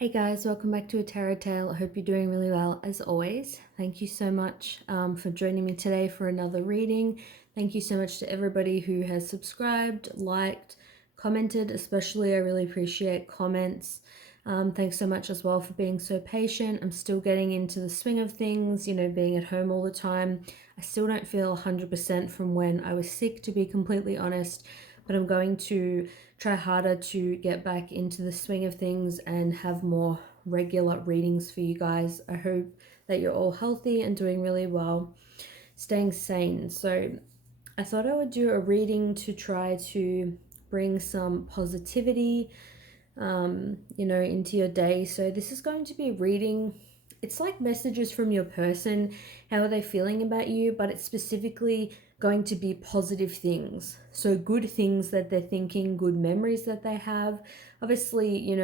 Hey guys, welcome back to A Tarot Tale. I hope you're doing really well as always. Thank you so much for joining me today for another reading. Thank you so much to everybody who has subscribed, liked, commented, especially I really appreciate comments. Thanks so much as well for being so patient. I'm still getting into the swing of things, being at home all the time. I still don't feel 100% from when I was sick, to be completely honest, but I'm going to try harder to get back into the swing of things and have more regular readings for you guys. I hope that you're all healthy and doing really well, staying sane. So I thought I would do a reading to try to bring some positivity, into your day. So this is going to be reading. It's like messages from your person. How are they feeling about you? But it's specifically going to be positive things. So good things that they're thinking, good memories that they have. Obviously,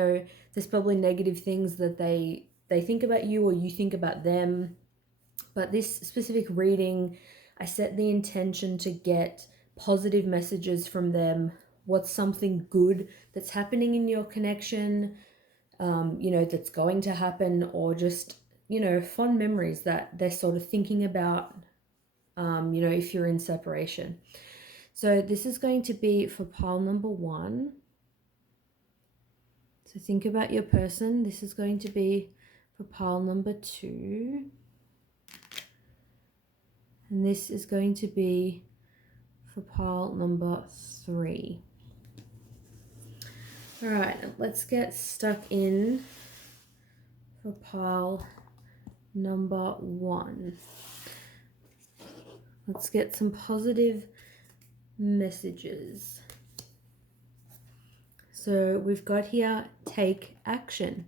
there's probably negative things that they think about you or you think about them. But this specific reading, I set the intention to get positive messages from them. What's something good that's happening in your connection, that's going to happen, or just, fond memories that they're sort of thinking about, if you're in separation. So this is going to be for pile number 1. So think about your person. This is going to be for pile number 2. And this is going to be for pile number 3. All right, let's get stuck in for pile number 1. Let's get some positive messages. So we've got here, take action.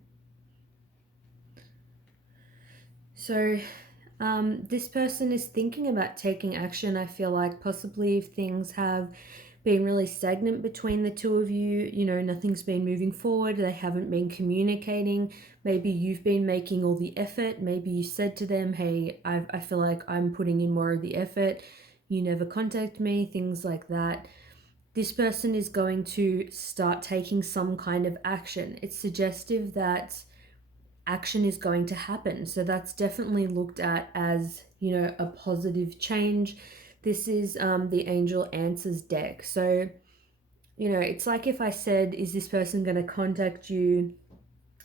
So this person is thinking about taking action. I feel like possibly if things have been really stagnant between the two of you, nothing's been moving forward, they haven't been communicating, maybe you've been making all the effort, maybe you said to them, hey, I feel like I'm putting in more of the effort, you never contact me, things like that. This person is going to start taking some kind of action. It's suggestive that action is going to happen. So that's definitely looked at as, a positive change. This is the Angel Answers deck. So, it's like if I said, is this person going to contact you?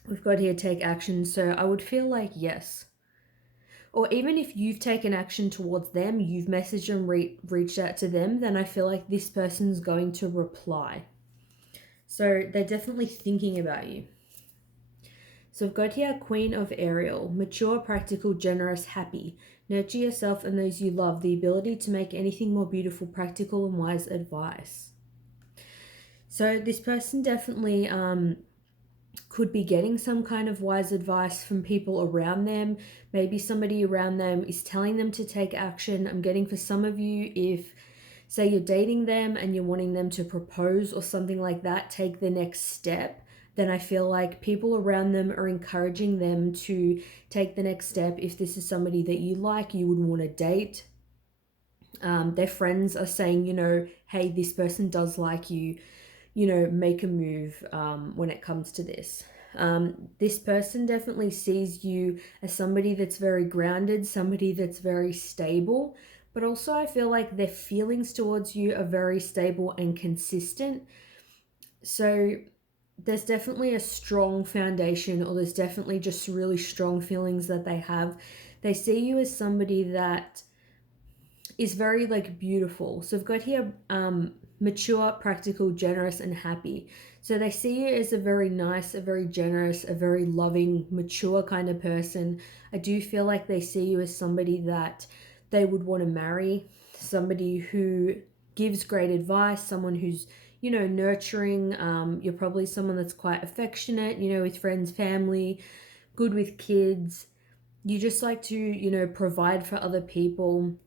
We've got here, take action. So I would feel like yes. Or even if you've taken action towards them, you've messaged and reached out to them, then I feel like this person's going to reply. So they're definitely thinking about you. So we've got here Queen of Ariel, mature, practical, generous, happy. Nurture yourself and those you love, the ability to make anything more beautiful, practical and wise advice. So this person definitely could be getting some kind of wise advice from people around them. Maybe somebody around them is telling them to take action. I'm getting for some of you, if say you're dating them and you're wanting them to propose or something like that, take the next step, then I feel like people around them are encouraging them to take the next step. If this is somebody that you like, you would want to date. Their friends are saying, hey, this person does like you, make a move when it comes to this. This person definitely sees you as somebody that's very grounded, somebody that's very stable, but also I feel like their feelings towards you are very stable and consistent. So there's definitely a strong foundation, or there's definitely just really strong feelings that they have. They see you as somebody that is very beautiful. So I've got here mature, practical, generous and happy. So they see you as a very nice, a very generous, a very loving, mature kind of person. I do feel like they see you as somebody that they would want to marry, somebody who gives great advice, someone who's nurturing. You're probably someone that's quite affectionate, with friends, family, good with kids. You just like to provide for other people.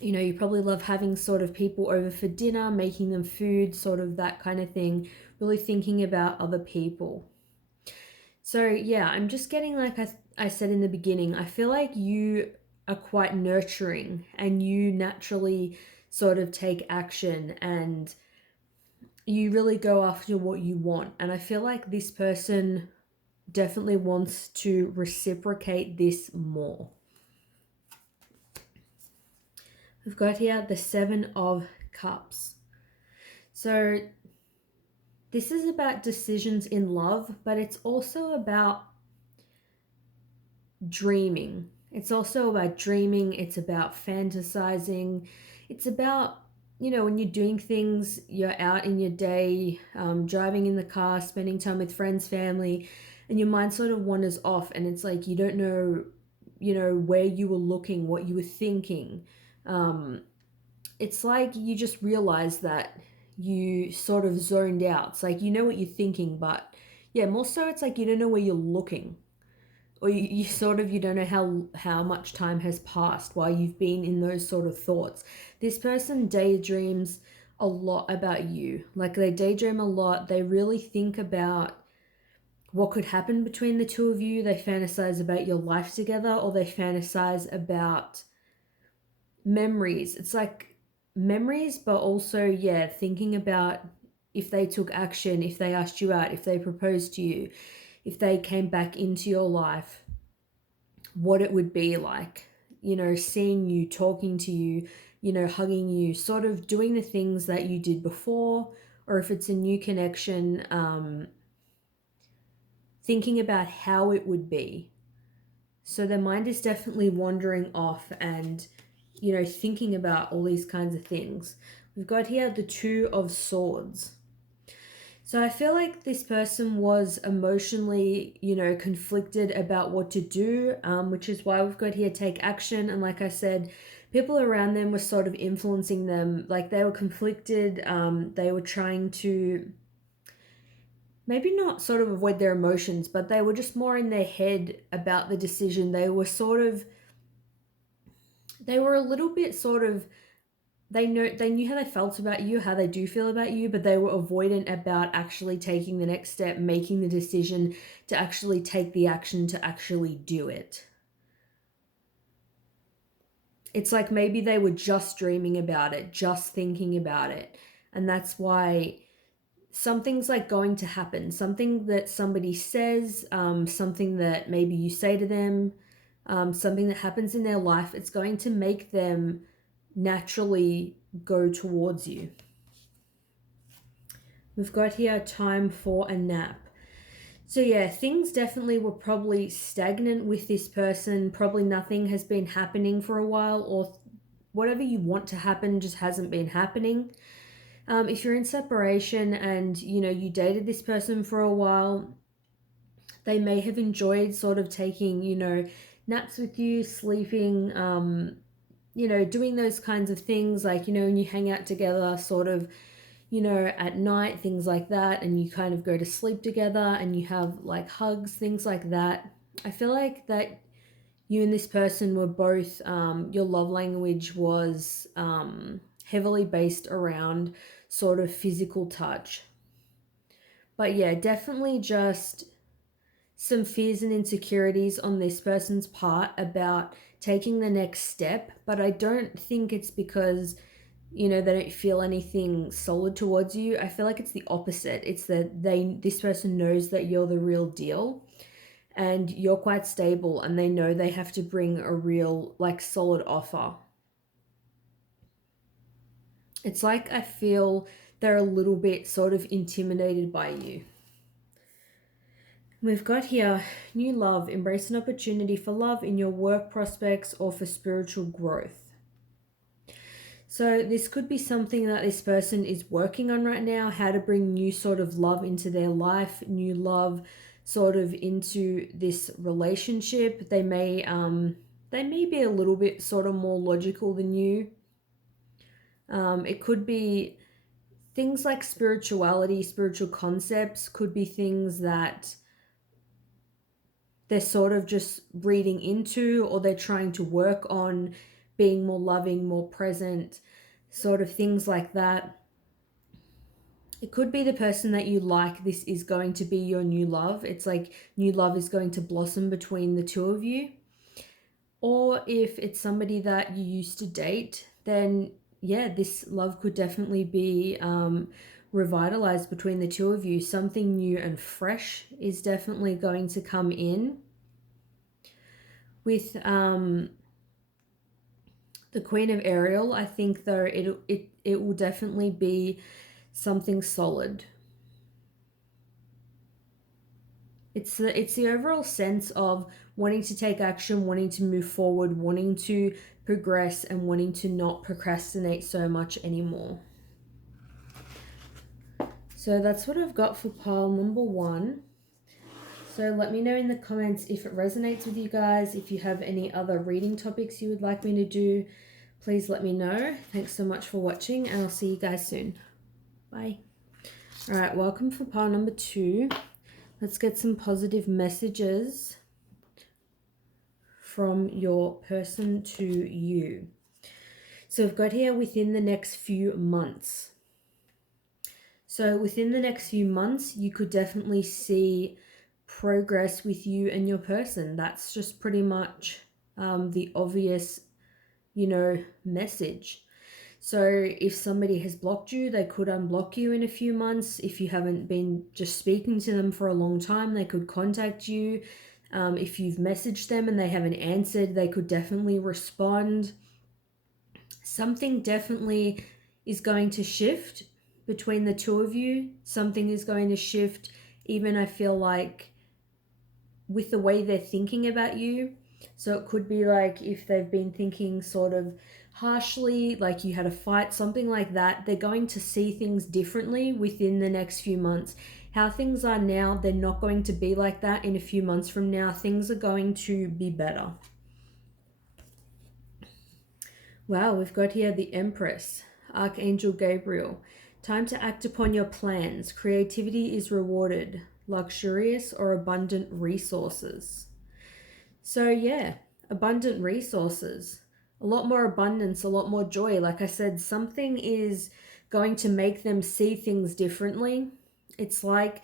You probably love having sort of people over for dinner, making them food, sort of that kind of thing, really thinking about other people. So yeah, I'm just getting, like I said in the beginning, I feel like you are quite nurturing and you naturally sort of take action and you really go after what you want. And I feel like this person definitely wants to reciprocate this more. We've got here the Seven of Cups. So this is about decisions in love, but it's also about dreaming. It's also about dreaming. It's about fantasizing. It's about, when you're doing things, you're out in your day, driving in the car, spending time with friends, family, and your mind sort of wanders off, and it's like you don't know, where you were looking, what you were thinking. Um, it's like you just realize that you sort of zoned out. It's like you know what you're thinking, but yeah, more so it's like you don't know where you're looking, or you sort of, you don't know how much time has passed while you've been in those sort of thoughts. This person daydreams a lot about you. Like they daydream a lot. They really think about what could happen between the two of you. They fantasize about your life together, or they fantasize about memories. It's like memories, but also, yeah, thinking about if they took action, if they asked you out, if they proposed to you, if they came back into your life, what it would be like, seeing you, talking to you, hugging you, sort of doing the things that you did before, or if it's a new connection, thinking about how it would be. So their mind is definitely wandering off and, thinking about all these kinds of things. We've got here the Two of Swords. So I feel like this person was emotionally, conflicted about what to do, which is why we've got here take action. And like I said, people around them were sort of influencing them. Like they were conflicted. They were trying to maybe not sort of avoid their emotions, but they were just more in their head about the decision. They were a little bit sort of, they knew how they felt about you, how they do feel about you, but they were avoidant about actually taking the next step, making the decision to actually take the action to actually do it. It's like maybe they were just dreaming about it, just thinking about it. And that's why something's like going to happen, something that somebody says, something that maybe you say to them, something that happens in their life, it's going to make them naturally go towards you. We've got here time for a nap. So yeah, things definitely were probably stagnant with this person. Probably nothing has been happening for a while, or whatever you want to happen just hasn't been happening. If you're in separation and you dated this person for a while, they may have enjoyed sort of taking naps with you, sleeping, doing those kinds of things, like when you hang out together, sort of at night, things like that, and you kind of go to sleep together and you have like hugs, things like that. I feel like that you and this person were both, your love language was heavily based around sort of physical touch. But yeah, definitely just some fears and insecurities on this person's part about taking the next step. But I don't think it's because they don't feel anything solid towards you. I feel like it's the opposite. It's that this person knows that you're the real deal and you're quite stable, and they know they have to bring a real, like, solid offer. It's like I feel they're a little bit sort of intimidated by you. We've got here new love, embrace an opportunity for love in your work prospects or for spiritual growth. So this could be something that this person is working on right now, how to bring new sort of love into their life, new love sort of into this relationship. They may be a little bit sort of more logical than you. It could be things like spirituality, spiritual concepts, could be things that they're sort of just reading into, or they're trying to work on being more loving, more present, sort of things like that. It could be the person that you like. This is going to be your new love. It's like new love is going to blossom between the two of you. Or if it's somebody that you used to date, then yeah, this love could definitely be revitalized between the two of you. Something new and fresh is definitely going to come in. With the Queen of Ariel, I think though it will definitely be something solid. It's the overall sense of wanting to take action, wanting to move forward, wanting to progress, and wanting to not procrastinate so much anymore. So that's what I've got for pile number 1. So let me know in the comments if it resonates with you guys. If you have any other reading topics you would like me to do, please let me know. Thanks so much for watching, and I'll see you guys soon. Bye. All right, welcome for pile number 2. Let's get some positive messages from your person to you. So we've got here within the next few months. So within the next few months, you could definitely see progress with you and your person. That's just pretty much the obvious, message. So if somebody has blocked you, they could unblock you in a few months. If you haven't been just speaking to them for a long time, they could contact you. If you've messaged them and they haven't answered, they could definitely respond. Something definitely is going to shift between the two of you. Something is going to shift, even I feel like, with the way they're thinking about you. So it could be like if they've been thinking sort of harshly, like you had a fight, something like that, they're going to see things differently within the next few months. How things are now, they're not going to be like that in a few months from now. Things are going to be better. Wow, we've got here the Empress, Archangel Gabriel. Time to act upon your plans. Creativity is rewarded. Luxurious or abundant resources. So yeah, abundant resources. A lot more abundance, a lot more joy. Like I said, something is going to make them see things differently. It's like,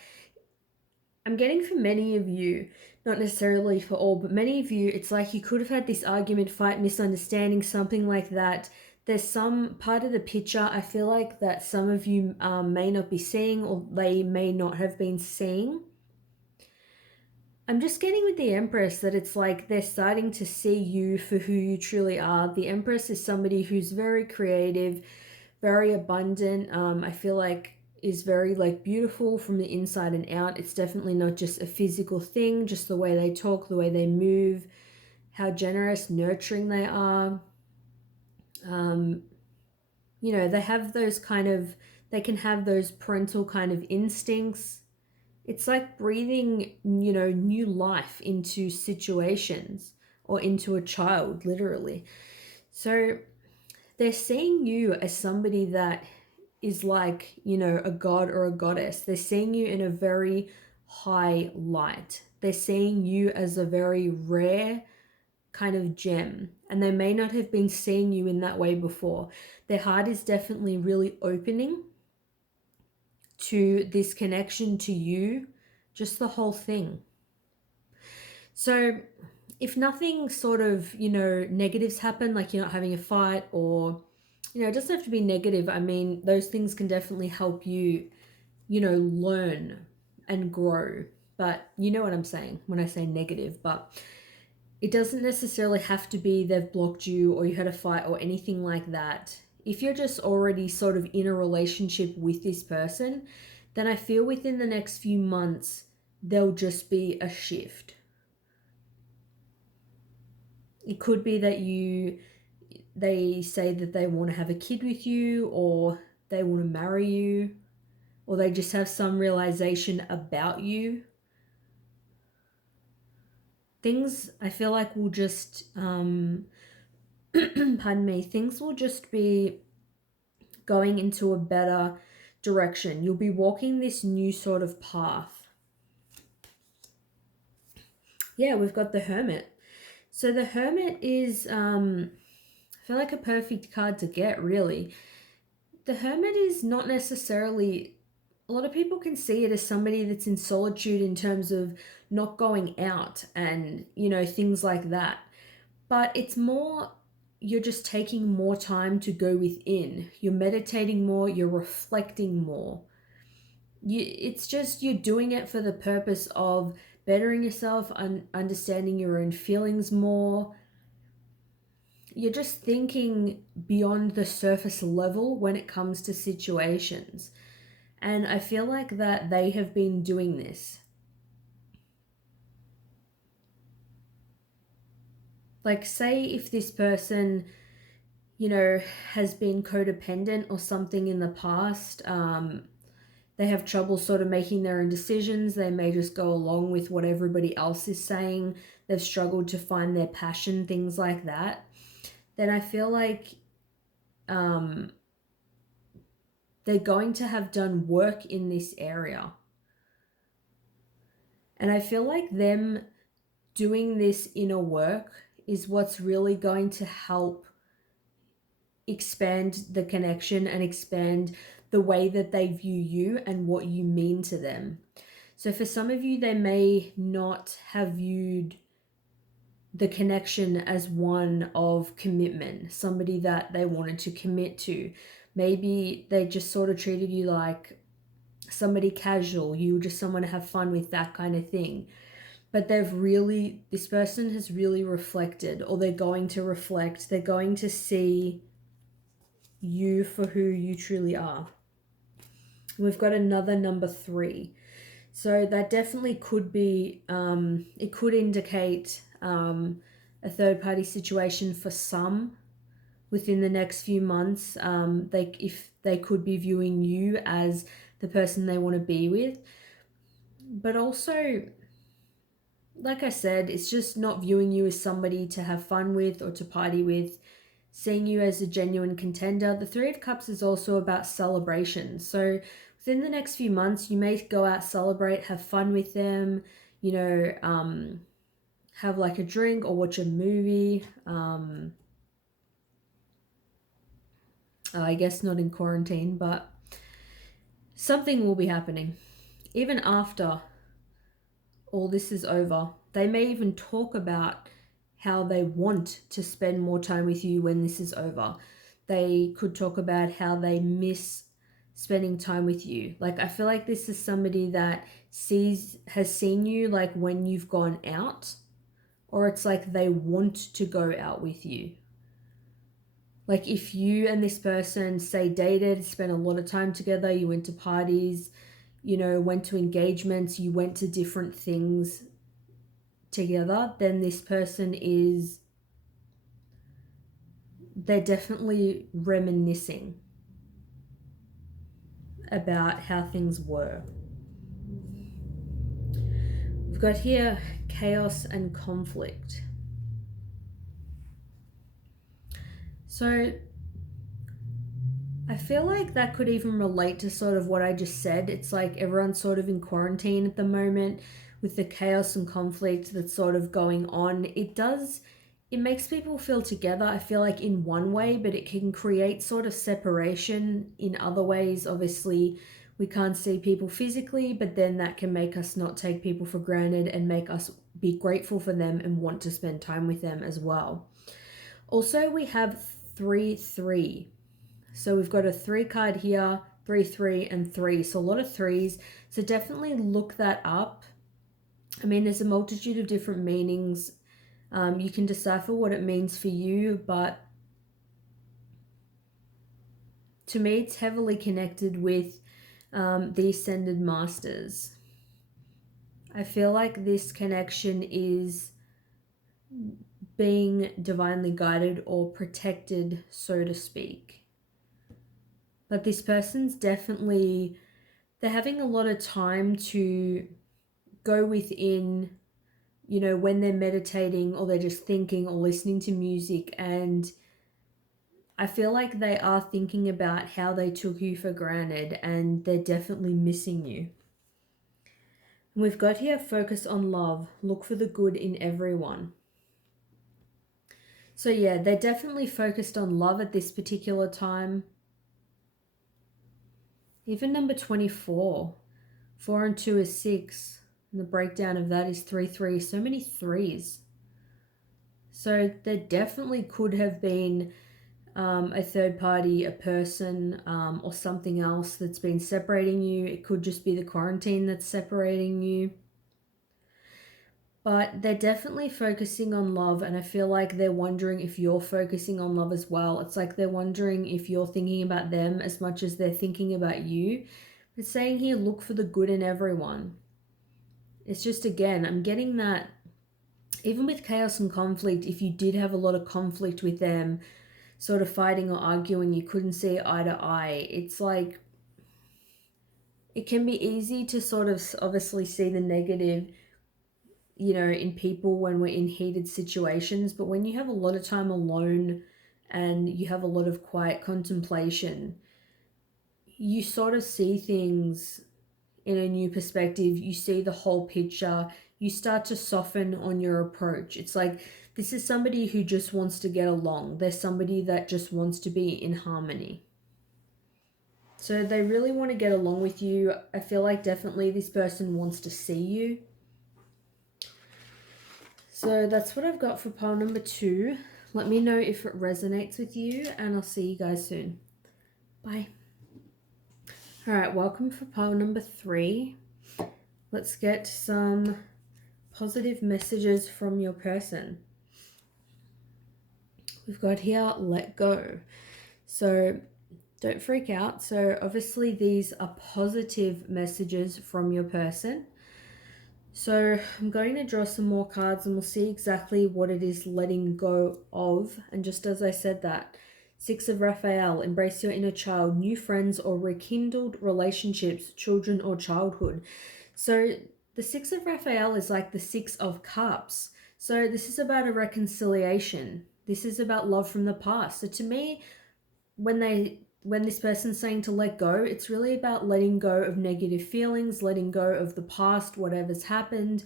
I'm getting for many of you, not necessarily for all, but many of you, it's like you could have had this argument, fight, misunderstanding, something like that. There's some part of the picture I feel like that some of you may not be seeing, or they may not have been seeing. I'm just getting with the Empress that it's like they're starting to see you for who you truly are. The Empress is somebody who's very creative, very abundant. I feel like is very like beautiful from the inside and out. It's definitely not just a physical thing, just the way they talk, the way they move, how generous, nurturing they are. They have those they can have those parental kind of instincts. It's like breathing, new life into situations or into a child, literally. So they're seeing you as somebody that is like, a god or a goddess. They're seeing you in a very high light. They're seeing you as a very rare kind of gem, and they may not have been seeing you in that way before. Their heart is definitely really opening to this connection to you, just the whole thing. So if nothing sort of, negatives happen, like you're not having a fight, or, it doesn't have to be negative. I mean, those things can definitely help you, learn and grow. But you know what I'm saying when I say negative, but it doesn't necessarily have to be they've blocked you or you had a fight or anything like that. If you're just already sort of in a relationship with this person, then I feel within the next few months, there'll just be a shift. It could be that they say that they want to have a kid with you, or they want to marry you, or they just have some realization about you. Things I feel like will just, pardon me, things will just be going into a better direction. You'll be walking this new sort of path. Yeah, we've got the Hermit. So the Hermit is, I feel like a perfect card to get, really. The Hermit is not necessarily, a lot of people can see it as somebody that's in solitude in terms of not going out and, things like that. But it's more, you're just taking more time to go within. You're meditating more, you're reflecting more. it's just you're doing it for the purpose of bettering yourself and understanding your own feelings more. You're just thinking beyond the surface level when it comes to situations. And I feel like that they have been doing this. Like, say if this person, has been codependent or something in the past, they have trouble sort of making their own decisions. They may just go along with what everybody else is saying. They've struggled to find their passion, things like that. Then I feel like um, they're going to have done work in this area. And I feel like them doing this inner work is what's really going to help expand the connection and expand the way that they view you and what you mean to them. So for some of you, they may not have viewed the connection as one of commitment, somebody that they wanted to commit to. Maybe they just sort of treated you like somebody casual, you were just someone to have fun with, that kind of thing. But this person has really reflected, or they're going to reflect, they're going to see you for who you truly are. We've got another number 3. So that definitely could be, it could indicate a third party situation for some within the next few months. If they could be viewing you as the person they want to be with. But also, like I said, it's just not viewing you as somebody to have fun with or to party with, seeing you as a genuine contender. The 3 of Cups is also about celebration. So within the next few months, you may go out, celebrate, have fun with them, have like a drink or watch a movie. I guess not in quarantine, but something will be happening. Even after all this is over, they may even talk about how they want to spend more time with you when this is over. They could talk about how they miss spending time with you. Like, I feel like this is somebody that has seen you like when you've gone out, or it's like they want to go out with you. Like, if you and this person, say, dated, spent a lot of time together, you went to parties, went to engagements, you went to different things together, then this person they're definitely reminiscing about how things were. We've got here chaos and conflict. So I feel like that could even relate to sort of what I just said. It's like everyone's sort of in quarantine at the moment with the chaos and conflict that's sort of going on. It makes people feel together, I feel like, in one way, but it can create sort of separation in other ways. Obviously, we can't see people physically, but then that can make us not take people for granted and make us be grateful for them and want to spend time with them as well. Also, we have 3-3. So we've got a 3 card here, 3-3 and 3. So a lot of 3s. So definitely look that up. I mean, there's a multitude of different meanings. You can decipher what it means for you, but to me, it's heavily connected with the Ascended Masters. I feel like this connection is being divinely guided or protected, so to speak. But this person's definitely, they're having a lot of time to go within, when they're meditating or they're just thinking or listening to music. And I feel like they are thinking about how they took you for granted and they're definitely missing you. And we've got here, focus on love, look for the good in everyone. So yeah, they're definitely focused on love at this particular time. Even number 24, 4 and 2 is 6. And the breakdown of that is 3-3. So many 3s. So there definitely could have been a third party, a person, or something else that's been separating you. It could just be the quarantine that's separating you. But they're definitely focusing on love, and I feel like they're wondering if you're focusing on love as well. It's like they're wondering if you're thinking about them as much as they're thinking about you. It's saying here, look for the good in everyone. It's just, again, I'm getting that even with chaos and conflict, if you did have a lot of conflict with them, sort of fighting or arguing, you couldn't see eye to eye, it's like it can be easy to sort of obviously see the negative, in people when we're in heated situations. But when you have a lot of time alone and you have a lot of quiet contemplation, you sort of see things in a new perspective. You see the whole picture. You start to soften on your approach. It's like this is somebody who just wants to get along. There's somebody that just wants to be in harmony. So they really want to get along with you. I feel like definitely this person wants to see you. So that's what I've got for pile number 2. Let me know if it resonates with you, and I'll see you guys soon. Bye. All right, welcome for pile number 3. Let's get some positive messages from your person. We've got here, let go. So don't freak out. So obviously these are positive messages from your person. So I'm going to draw some more cards and we'll see exactly what it is letting go of. And just as I said that, 6 of Raphael, embrace your inner child, new friends or rekindled relationships, children or childhood. So the 6 of Raphael is like the 6 of Cups. So this is about a reconciliation. This is about love from the past. So to me, when this person's saying to let go, it's really about letting go of negative feelings, letting go of the past, whatever's happened.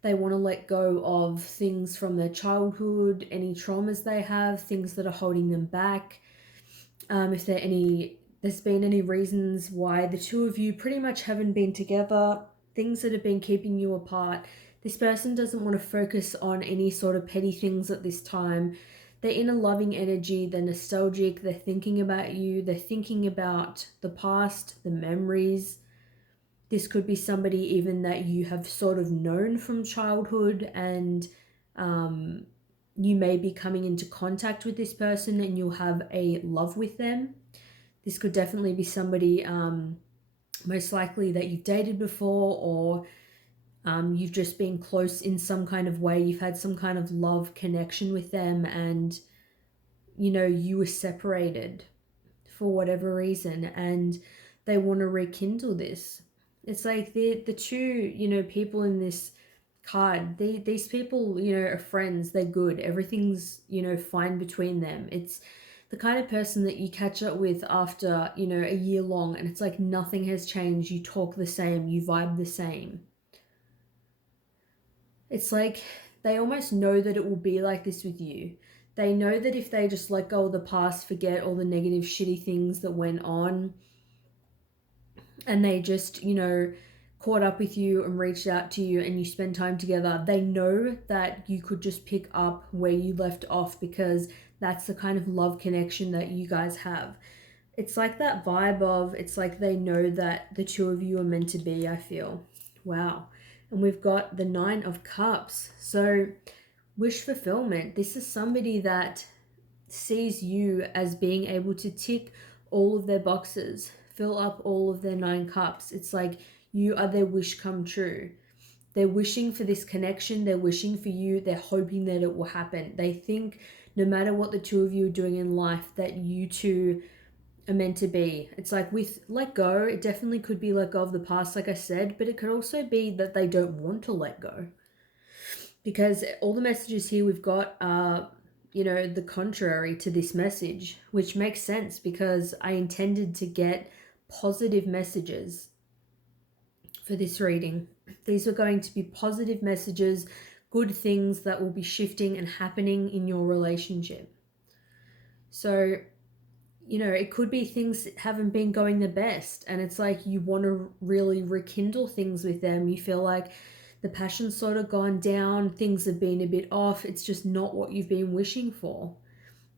They want to let go of things from their childhood, any traumas they have, things that are holding them back. If there's been any reasons why the two of you pretty much haven't been together, things that have been keeping you apart. This person doesn't want to focus on any sort of petty things at this time. They're in a loving energy, they're nostalgic, they're thinking about you, they're thinking about the past, the memories. This could be somebody even that you have sort of known from childhood, and you may be coming into contact with this person and you'll have a love with them. This could definitely be somebody most likely that you've dated before, or you've just been close in some kind of way. You've had some kind of love connection with them, and you were separated for whatever reason, and they want to rekindle this. It's like the two people in this card. These people are friends. They're good. Everything's fine between them. It's the kind of person that you catch up with after a year long, and it's like nothing has changed. You talk the same. You vibe the same. It's like they almost know that it will be like this with you. They know that if they just let go of the past, forget all the negative, shitty things that went on, and they just, caught up with you and reached out to you and you spend time together, they know that you could just pick up where you left off, because that's the kind of love connection that you guys have. It's like that vibe of, it's like they know that the two of you are meant to be, I feel. Wow. And we've got the 9 of Cups. So wish fulfillment. This is somebody that sees you as being able to tick all of their boxes, fill up all of their 9 cups. It's like you are their wish come true. They're wishing for this connection. They're wishing for you. They're hoping that it will happen. They think no matter what the two of you are doing in life, that you two are meant to be. It's like with let go, it definitely could be let go of the past, like I said, but it could also be that they don't want to let go. Because all the messages here we've got are, the contrary to this message, which makes sense because I intended to get positive messages for this reading. These are going to be positive messages, good things that will be shifting and happening in your relationship. So, it could be things that haven't been going the best, and it's like you want to really rekindle things with them. You feel like the passion's sort of gone down, things have been a bit off, it's just not what you've been wishing for.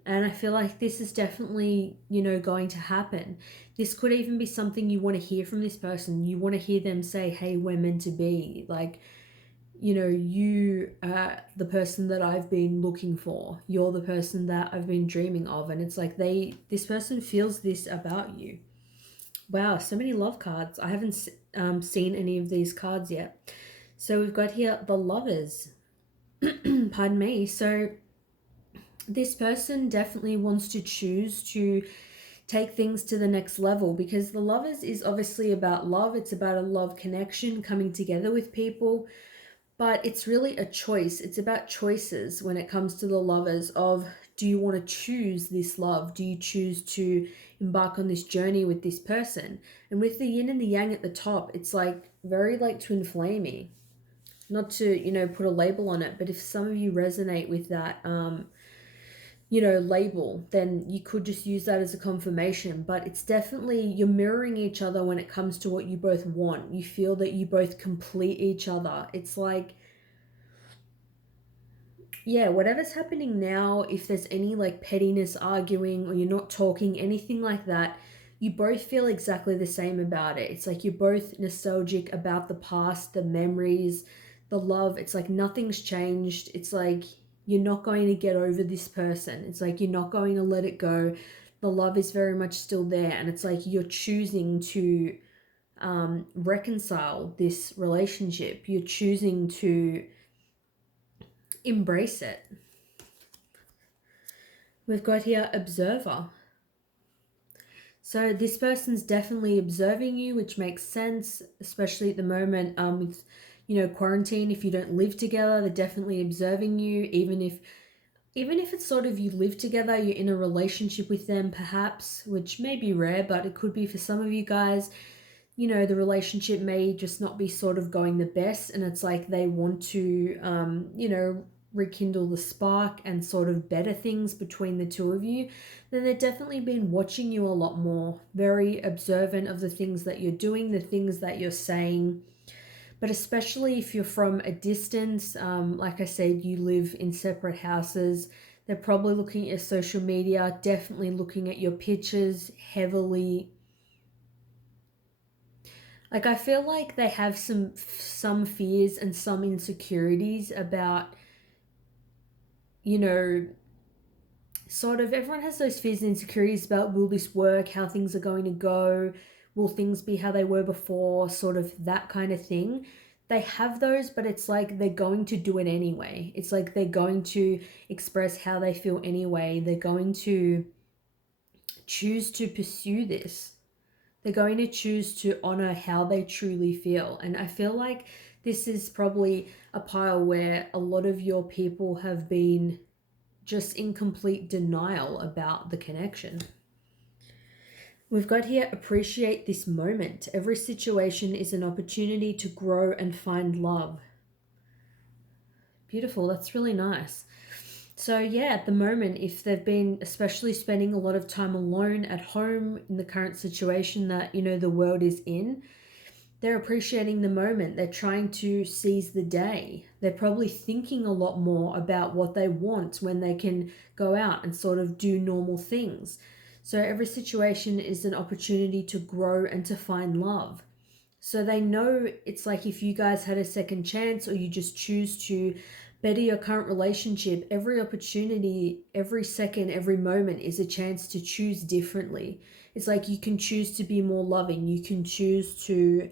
And I feel like this is definitely, going to happen. This could even be something you want to hear from this person. You want to hear them say, hey, we're meant to be. Like, you are the person that I've been looking for. You're the person that I've been dreaming of. And it's like this person feels this about you. Wow, so many love cards. I haven't seen any of these cards yet. So we've got here the Lovers. Pardon me. So this person definitely wants to choose to take things to the next level, because the Lovers is obviously about love. It's about a love connection, coming together with people, but it's really a choice. It's about choices when it comes to the Lovers of, do you want to choose this love? Do you choose to embark on this journey with this person? And with the yin and the yang at the top, it's like very like twin flamey. Not to, put a label on it, but if some of you resonate with that label, then you could just use that as a confirmation. But it's definitely, you're mirroring each other when it comes to what you both want. You feel that you both complete each other. It's like, yeah, whatever's happening now, if there's any like pettiness, arguing, or you're not talking, anything like that, you both feel exactly the same about it. It's like you're both nostalgic about the past, the memories, the love. It's like nothing's changed. It's like you're not going to get over this person. It's like you're not going to let it go. The love is very much still there. And it's like you're choosing to reconcile this relationship. You're choosing to embrace it. We've got here observer. So this person's definitely observing you, which makes sense, especially at the moment with, quarantine. If you don't live together, they're definitely observing you. Even if it's sort of you live together, you're in a relationship with them perhaps, which may be rare, but it could be for some of you guys. The relationship may just not be sort of going the best, and it's like they want to, rekindle the spark and sort of better things between the two of you. Then they've definitely been watching you a lot more, very observant of the things that you're doing, the things that you're saying. But especially if you're from a distance, like I said, you live in separate houses, they're probably looking at your social media, definitely looking at your pictures heavily. Like, I feel like they have some fears and some insecurities about, sort of, everyone has those fears and insecurities about, will this work, how things are going to go, will things be how they were before, sort of that kind of thing. They have those, but it's like they're going to do it anyway. It's like they're going to express how they feel anyway. They're going to choose to pursue this. They're going to choose to honor how they truly feel. And I feel like this is probably a pile where a lot of your people have been just in complete denial about the connection. We've got here, appreciate this moment. Every situation is an opportunity to grow and find love. Beautiful. That's really nice. So yeah, at the moment, if they've been especially spending a lot of time alone at home in the current situation that, the world is in, they're appreciating the moment. They're trying to seize the day. They're probably thinking a lot more about what they want when they can go out and sort of do normal things. So every situation is an opportunity to grow and to find love. So they know, it's like if you guys had a second chance, or you just choose to better your current relationship, every opportunity, every second, every moment is a chance to choose differently. It's like you can choose to be more loving. You can choose to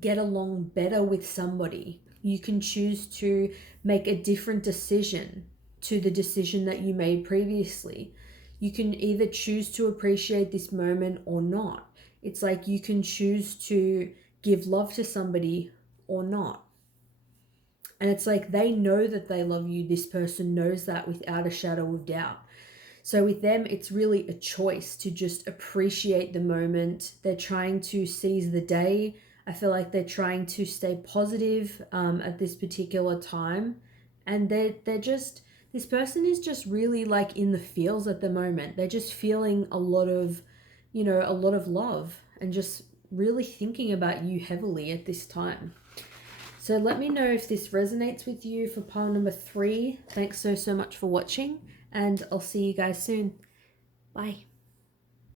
get along better with somebody. You can choose to make a different decision to the decision that you made previously. You can either choose to appreciate this moment or not. It's like you can choose to give love to somebody or not. And it's like they know that they love you. This person knows that without a shadow of doubt. So with them, it's really a choice to just appreciate the moment. They're trying to seize the day. I feel like they're trying to stay positive at this particular time. And they're just, this person is just really like in the feels at the moment. They're just feeling a lot of, a lot of love, and just really thinking about you heavily at this time. So let me know if this resonates with you for pile number 3. Thanks so much for watching, and I'll see you guys soon. Bye.